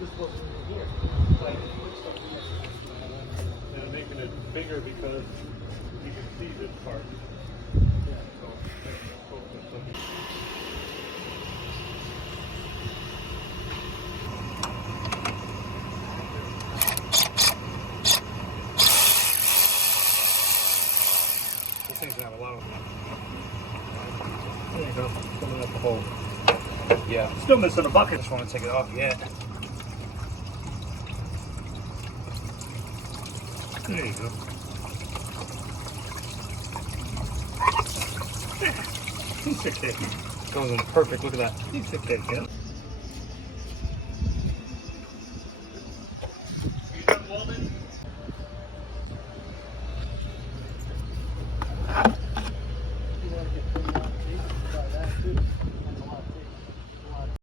this wasn't in here. So I just put stuff in there. And making it bigger because you can see this part. Yeah. So focus on it. This thing's gonna have a lot of them. There you go. Filling up the hole. Yeah. Still missing a bucket. Just want to take it off yet. There you go. Piece of cake. Goes in perfect. Look at that. Piece of cake, yeah.